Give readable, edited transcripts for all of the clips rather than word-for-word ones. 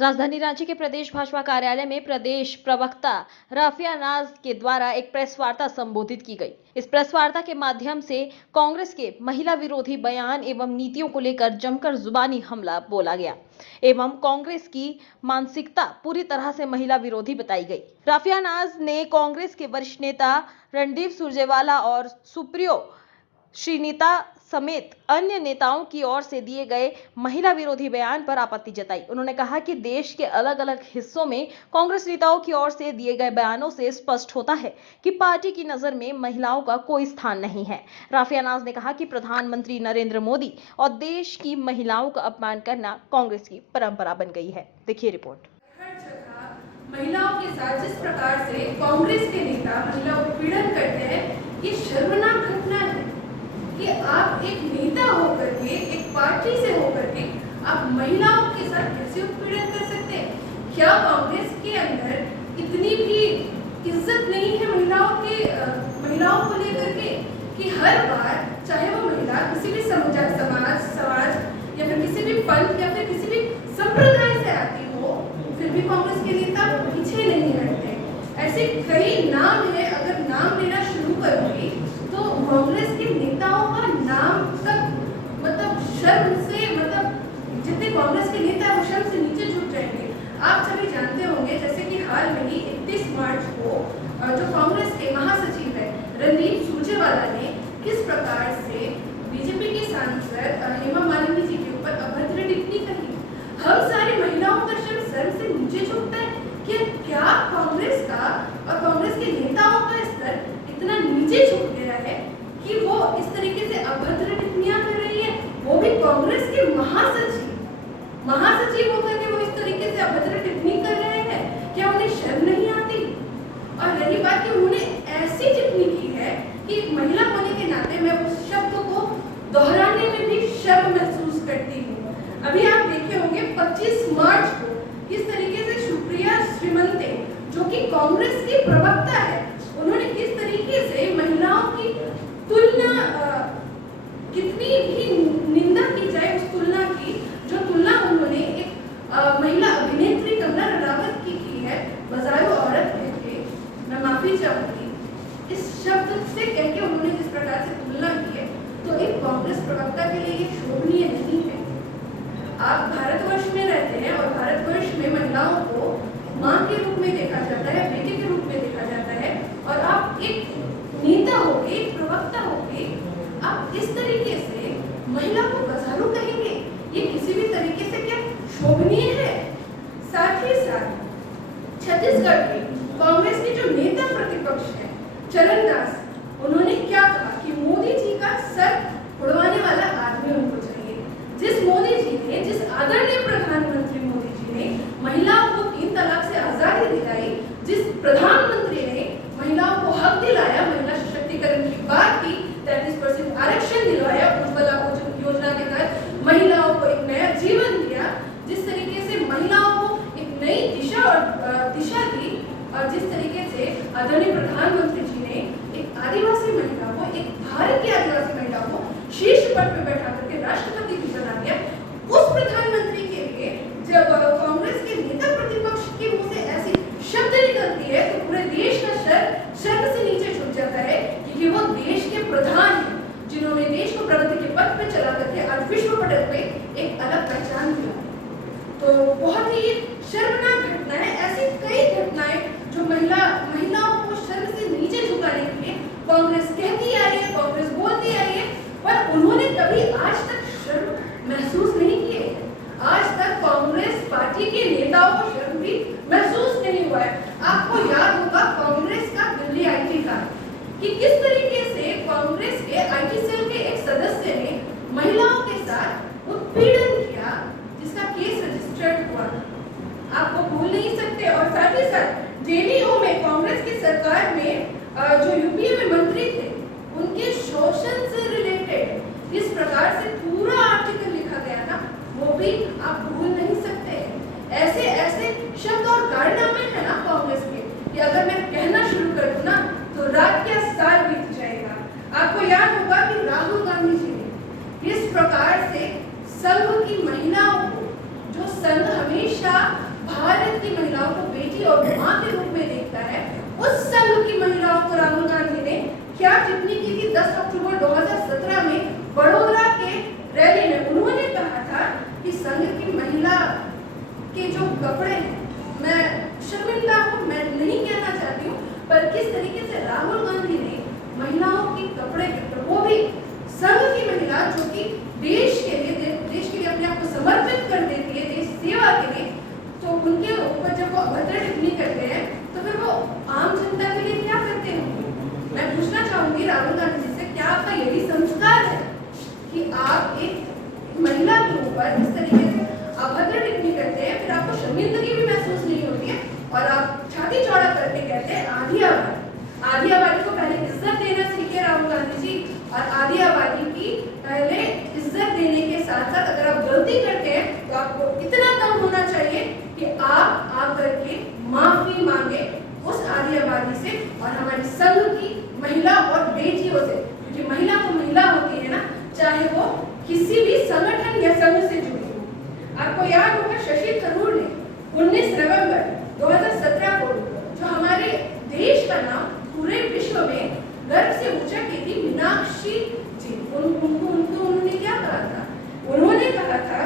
राजधानी रांची के प्रदेश भाजपा कार्यालय में प्रदेश प्रवक्ता राफिया नाज के द्वारा एक प्रेस वार्ता संबोधित की गई। इस प्रेस वार्ता के माध्यम से कांग्रेस के महिला विरोधी बयान एवं नीतियों को लेकर जमकर जुबानी हमला बोला गया एवं कांग्रेस की मानसिकता पूरी तरह से महिला विरोधी बताई गई। राफिया नाज ने कांग्रेस के वरिष्ठ नेता रणदीप सुरजेवाला और सुप्रियो श्रीनीता समेत अन्य नेताओं की ओर से दिए गए महिला विरोधी बयान पर आपत्ति जताई। उन्होंने कहा कि देश के अलग अलग हिस्सों में कांग्रेस नेताओं की ओर से दिए गए बयानों से स्पष्ट होता है कि पार्टी की नजर में महिलाओं का कोई स्थान नहीं है। राफिया नाज ने कहा कि प्रधानमंत्री नरेंद्र मोदी और देश की महिलाओं का अपमान करना कांग्रेस की परंपरा बन गई है। देखिए रिपोर्ट। महिलाओं के साथ जिस प्रकार से कांग्रेस के नेता महिला उत्पीड़न करते हैं, ये शर्मनाक घटना है कि आप एक नेता होकर के, एक पार्टी से होकर के आप महिलाओं के साथ कैसे उत्पीड़न कर सकते हैं? क्या कांग्रेस के अंदर इतनी भी इज्जत नहीं है महिलाओं को लेकर के कि हर बार चाहे वो महिला किसी भी समाज या फिर किसी भी पंथ या फिर किसी भी संप्रदाय से आती हो, फिर भी कांग्रेस के नेता पीछे नहीं हटते। ऐसे कई नाम है, अगर नाम लेना शुरू करूंगी तो कांग्रेस के नेताओं का नाम तक शर्म से जितने कांग्रेस के नेता है वो शर्म से नीचे झुक जाएंगे। आप सभी जानते होंगे जैसे कि हाल में ही 31 मार्च को जो कांग्रेस के महासचिव है रणदीप सुरजेवाला ने किस प्रकार से बीजेपी के सांसद हेमा मालिनी जी के ऊपर अभद्र टिप्पणी करी। हम सारी महिलाओं का शर्म से नीचे झुकता है कि क्या कांग्रेस का और कांग्रेस के नेताओं का स्तर इतना नीचे झुक गया है कि वो इस तरीके से अभद्र टिप्पणियां कर रही है, वो भी कांग्रेस के महासचिव होकर के वो इस तरीके से अभद्र टिप्पणी कर रहे हैं। क्या उन्हें शर्म नहीं आती? और रही बात कि उन्होंने ऐसी टिप्पणी की है कि एक महिला होने के नाते मैं उस शब्द को दोहराने में भी शर्म महसूस करती हूँ। अभी आप देखे होंगे 25 मार्च को किस तरीके से सुप्रिया श्रीमंते जो कि कांग्रेस की प्रवक्ता है, उन्होंने किस तरीके से महिलाओं की तुलना, कितनी भी निंदा की जाए उस तुलना की, जो तुलना उन्होंने एक महिला अभिनेत्री कंगना रनावत की है, बजायो औरत कहके, मैं माफी चाहूंगी इस शब्द से कहके उन्होंने जिस प्रकार से तुलना की है, तो एक कांग्रेस प्रवक्ता के लिए ये शोभनीय नहीं है। आप भारतवर्ष में रहते हैं और भारतवर्ष में महिलाओं को माँ के रूप में देखा जाता है, बेटे के रूप में देखा जाता है, और आप एक नेता होके, एक प्रवक्ता होके आप इस तरीके से महिला को गजारू कहेंगे, ये किसी भी तरीके से क्या शोभनीय है? साथ ही साथ छत्तीसगढ़ के कांग्रेस के जो नेता प्रतिपक्ष है चरण दास, उन्होंने क्या कहा कि मोदी जी का सर उड़वाने वाला आदमी उनको चाहिए। जिस मोदी जी ने, जिस आदरणीय प्रधानमंत्री मोदी जी ने महिलाओं को 3 तलाक से आजादी दिलाई, जिस प्रधानमंत्री ने महिलाओं को हक दिलाया, महिला सशक्तिकरण की बात की, 33% आरक्षण दिलवाया, उज्ज्वला योजना के तहत महिलाओं को एक नया जीवन दिया, जिस तरीके से महिलाओं को एक नई दिशा दी, और जिस तरीके से आदरणीय प्रधानमंत्री जी ने एक आदिवासी महिला को, एक भारत की आदिवासी महिला को शीर्ष पद पर बैठा करके राष्ट्रपति भी बना दिया, उस प्रधानमंत्री के लिए जब कांग्रेस के नेता प्रतिपक्ष के मुंह से ऐसी शब्द निकलती है तो पूरे देश का शर्म से नीचे झुक जाता है, क्योंकि वो देश के प्रधान हैं जिन्होंने देश को प्रगति के पथ पे चला करके आज विश्व पटल पे एक अलग पहचान दिया। तो बहुत ही शर्मनाक घटना है। ऐसी कई घटनाएं जो महिलाओं को शर्म से नीचे झुकाने के लिए कांग्रेस कहती आई है, कांग्रेस बोलती आई है, पर उन्होंने कभी आज तक शर्म महसूस नहीं की है। आज तक कांग्रेस पार्टी के नेताओं को शर्म भी महसूस नहीं हुआ है। आपको याद होगा कांग्रेस का दिल्ली IT का कि किस तरीके से कांग्रेस के IT सेल के एक सदस्य ने महिलाओं के साथ उत्पीड़न किया, जिसका केस रजिस्टर्ड हुआ, आपको भूल नहीं सकते। और साथ ही साथ JDU में कांग्रेस की सरकार में जो यूपीए में मंत्री थे, उनके शोषण से रिलेटेड इस प्रकार से पूरा आर्टिकल लिखा गया था, वो भी आप भूल नहीं सकते। ऐसे शब्द और कारनामे हैं ना कांग्रेस के कि अगर मैं कहना शुरू कर दूं ना तो रात क्या साल बीत जाएगा। आपको याद होगा कि राहुल गांधी जी ने इस प्रकार से संघ की महिलाओं को, जो संघ हमेशा बेटी और माँ के रूप में देखता है, उस संघ की महिलाओं को राहुल गांधी ने क्या टिप्पणी की थी 10 अक्टूबर 2017 में बड़ोदरा के रैली में। उन्होंने कहा था कि संघ की महिला के जो कपड़े हैं, मैं शर्मिंदा हूँ, मैं नहीं कहना चाहती हूँ, पर किस तरीके से राहुल गांधी ने महिलाओं के कपड़े, वो भी संघ की महिला जो कि देश के लिए अपने आप को समर्पित कर देती है, देश सेवा के लिए, तो उनके ऊपर जब वो अभद्र टिप्पणी करते हैं तो फिर वो आम जनता के लिए क्या करते होंगे। मैं पूछना चाहूंगी राहुल गांधी जी से, क्या आपका यही संस्कार है कि आप एक महिला के ऊपर इस तरीके से अभद्र टिप्पणी करते हैं, फिर आपको शर्मिंदगी भी महसूस नहीं होती है और आप छाती चौड़ा करके कहते हैं आधी आबादी को पहले इज्जत देना सीखे राहुल गांधी जी, और आधी आबादी की पहले इज्जत देने के साथ साथ अगर आप गलती करते हैं तो आपको इतना दम होना चाहिए कि आप करके माफी मांगे उस आधी आबादी से और हमारी संघ की महिला और बेटियों से, क्योंकि महिला तो महिला होती है ना, चाहे वो किसी भी संगठन या संघ से जुड़ी हो। आपको याद होगा शशि थरूर ने 19 नवंबर 2017 को जो हमारे देश का नाम पूरे विश्व में गर्व से ऊंचा की थी, मीनाक्षी जी, उन्होंने क्या कहा था? उन्होंने कहा था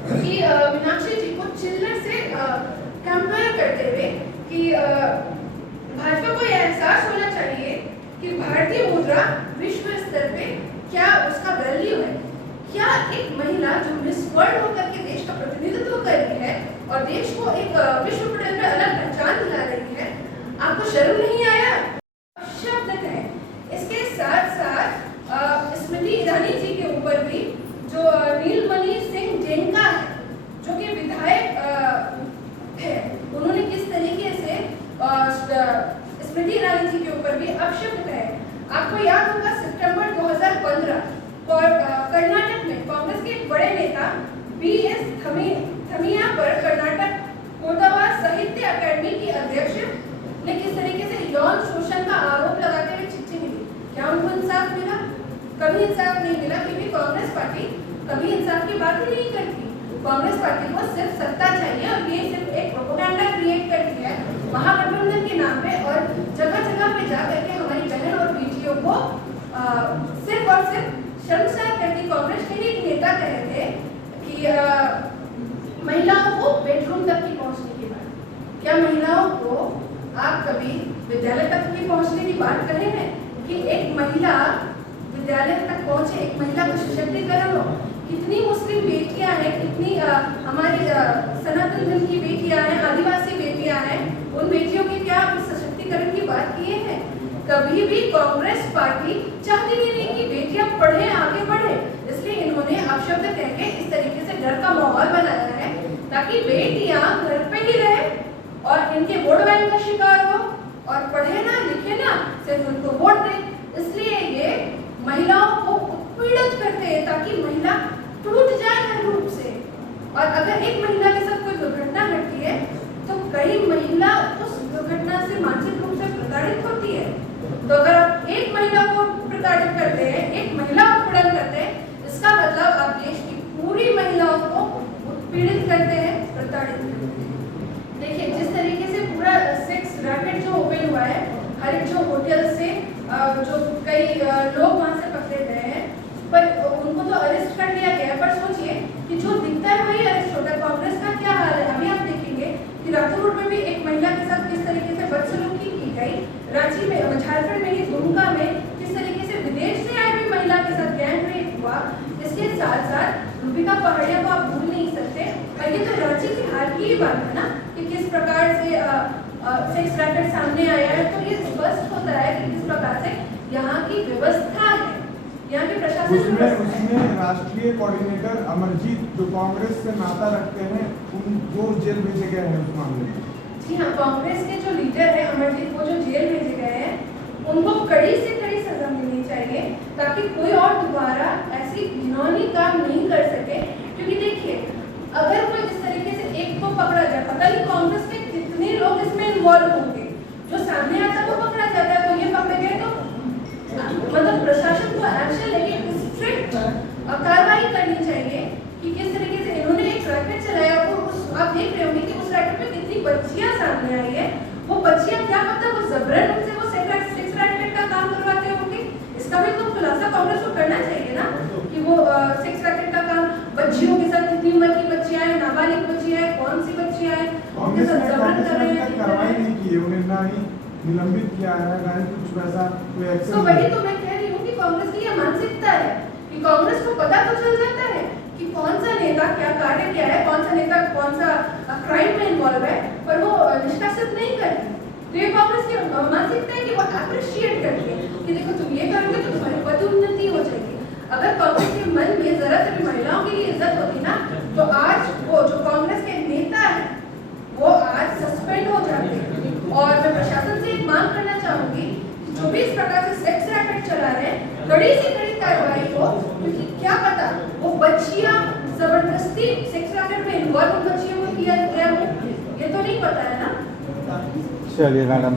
कि मीनाक्षी जी को चिल्लर से कंपेयर करते हुए कि भाजपा को यह एहसास होना चाहिए कि भारतीय मुद्रा विश्व स्तर पे क्या उसका वैल्यू है। क्या एक महिला जो मिस वर्ल्ड होकर के देश का प्रतिनिधित्व कर रही है और देश को एक विश्व पटल पे अलग पहचान दिला रही है, आपको शर्म नहीं आया? शब्द है। इसके साथ साथ स्मृति ईरानी जी के ऊपर भी जो नीलमणि सिंह डेंका है, जो कि विधायक है, उन्होंने किस तरीके से स्मृति ईरानी जी के ऊपर भी अपशब्द है। आपको याद होगा सितंबर 2015 कर्नाटक में कांग्रेस के एक बड़े नेता बीएस थमिया पर कर्नाटक कोटावा साहित्य अकादमी की अध्यक्ष ने किस तरीके से यौन शोषण का आरोप लगाते हुए चिट्ठी मिली। क्या उनको इंसाफ मिला? कभी इंसाफ नहीं मिला, क्योंकि कांग्रेस पार्टी कभी इंसाफ की बात ही नहीं करती। कांग्रेस पार्टी को सिर्फ सत्ता चाहिए और ये सिर्फ एक प्रोपेगेंडा क्रिएट करती है महागठबंधन के नाम पे, और जगह जगह पे जा करके हमारी बहन और बेटियों को सिर्फ और सिर्फ शर्मसार करती। कांग्रेस के एक नेता कह रहे थे कि महिलाओं को बेडरूम तक की पहुंचने की बात, क्या महिलाओं को आप कभी विद्यालय तक की पहुंचने की बात करें हैं कि एक महिला विद्यालय तक पहुंचे, एक महिला को सशक्तिकरण हो? कितनी मुस्लिम बेटियां हैं, कितनी हमारी सनातन धर्म की बेटियां हैं, आदिवासी बेटियां हैं, उन बेटियों के क्या सशक्तिकरण की बात किए हैं? कभी भी कांग्रेस पार्टी चाहती ही नहीं कि बेटियां पढ़े, आगे बढ़े, इसलिए इन्होंने अपशब्द कह के इस तरीके से डर का माहौल बनाया है ताकि बेटियां घर पे ही रहे और इनके वोट बैंक का शिकार हो और पढ़े ना लिखे ना, सिर्फ उनको वोट दे। इसलिए ये महिलाओं को उत्पीड़ित करते हैं ताकि महिला टूट जाए हर रूप से। और अगर एक महिला के साथ कोई दुर्घटना घटती है तो कई महिला उस दुर्घटना से मानसिक रूप से प्रताड़ित होती है। तो अगर आप एक महिला को प्रताड़ित करते हैं, एक महिला उत्पीड़न करते हैं, इसका मतलब आप देश की पूरी महिलाओं को उत्पीड़ित करते हैं, प्रताड़ित करते हैं। देखिए जिस तरीके से पूरा सेक्स रैकेट जो ओपन हुआ है, हर एक जो होटल से जो कई लोग वहां से पकड़े गए हैं, पर उनको तो अरेस्ट कर लिया गया, पर सोचिए कि जो दिखता है वही अरेस्ट होता है। कांग्रेस का क्या हाल है? अभी आप देखेंगे कि रातौर में भी एक महिला के साथ किस तरीके से बदसलूकी की गई, रांची में, झारखंड में ही दुमका में किस तरीके से विदेश से आई हुई महिला के साथ गैंग रेप हुआ। इसके साथ साथ रूबिका पहाड़िया को आप भूल नहीं सकते। और ये तो रांची की हाल की ही बात है ना कि किस प्रकार से सेक्स रैकेट सामने आया है, तो ये स्पष्ट होता है कि किस प्रकार से यहाँ की व्यवस्था है, यहाँ के प्रशासन। उसमें राष्ट्रीय कोऑर्डिनेटर अमरजीत जो कांग्रेस से नाता रखते हैं, उनको जेल भेजे गए हैं उस मामले में। जी हाँ, कांग्रेस के जो लीडर है अमरजीत को जो जेल भेजे गए हैं, उनको कड़ी से कड़ी सजा मिलनी चाहिए ताकि कोई और दोबारा ऐसी घिनौनी काम नहीं कर सके। क्योंकि देखिए अगर कोई इस तरीके से एक को पकड़ा जाए, पता नहीं कांग्रेस के कितने लोग इसमें इन्वॉल्व होंगे, जो सामने आता है वो पकड़ा जाता है, तो ये पकड़े गए तो मतलब प्रशासन को एक्शन लेके स्ट्रिक्ट कार्रवाई करनी चाहिए कि किस तरीके से इन्होंने एक रैकेट चलाया। वो आप देख रहे होंगे कि उस रैकेट में कितनी बच्चियां सामने आई है, वो बच्चियां क्या पता वो जबरन उनसे वो सेक्स रैकेट का काम करवाते होंगे। इसका भी तो खुलासा कांग्रेस को करना चाहिए ना कि वो सेक्स रैकेट का काम बच्चियों के साथ, कितनी उम्र की बच्चियां हैं, नाबालिग बच्चियां हैं, कौन सी बच्चियां हैं, उनके कांग्रेस साथ ने जबरन कर रहे हैं। कार्रवाई नहीं की है, उन्हें ना ही निलंबित किया है, ना ही कुछ वैसा कोई तो एक्शन वही तो मैं कह रही हूँ कि कांग्रेस की ये मानसिकता है कि कांग्रेस को पता तो चल जाता है कि कौन सा नेता क्या कार्य किया है, कौन सा नेता कौन सा क्राइम में इन्वॉल्व है, पर वो निष्कासित नहीं करती। तो ये कांग्रेस की मानसिकता है कि वो अप्रिशिएट करती है कि देखो तुम ये करोगे तो तुम्हारी पदोन्नति हो जाएगी। अगर कांग्रेस के मन में जरा से भी महिलाओं की इज्जत होती ना, तो आज वो जो कांग्रेस के नेता है वो आज सस्पेंड हो जाते हैं। और मैं प्रशासन से एक मांग करना चाहूंगी कि जो भी इस प्रकार से सेक्स रैकेट चला रहे हैं, कड़ी से कड़ी कार्रवाई हो, क्योंकि क्या पता वो बच्चियां जबरदस्ती सेक्स रैकेट में इन्वॉल्व बच्चियों को किया गया हो, ये तो नहीं पता है ना। चलिए मैडम।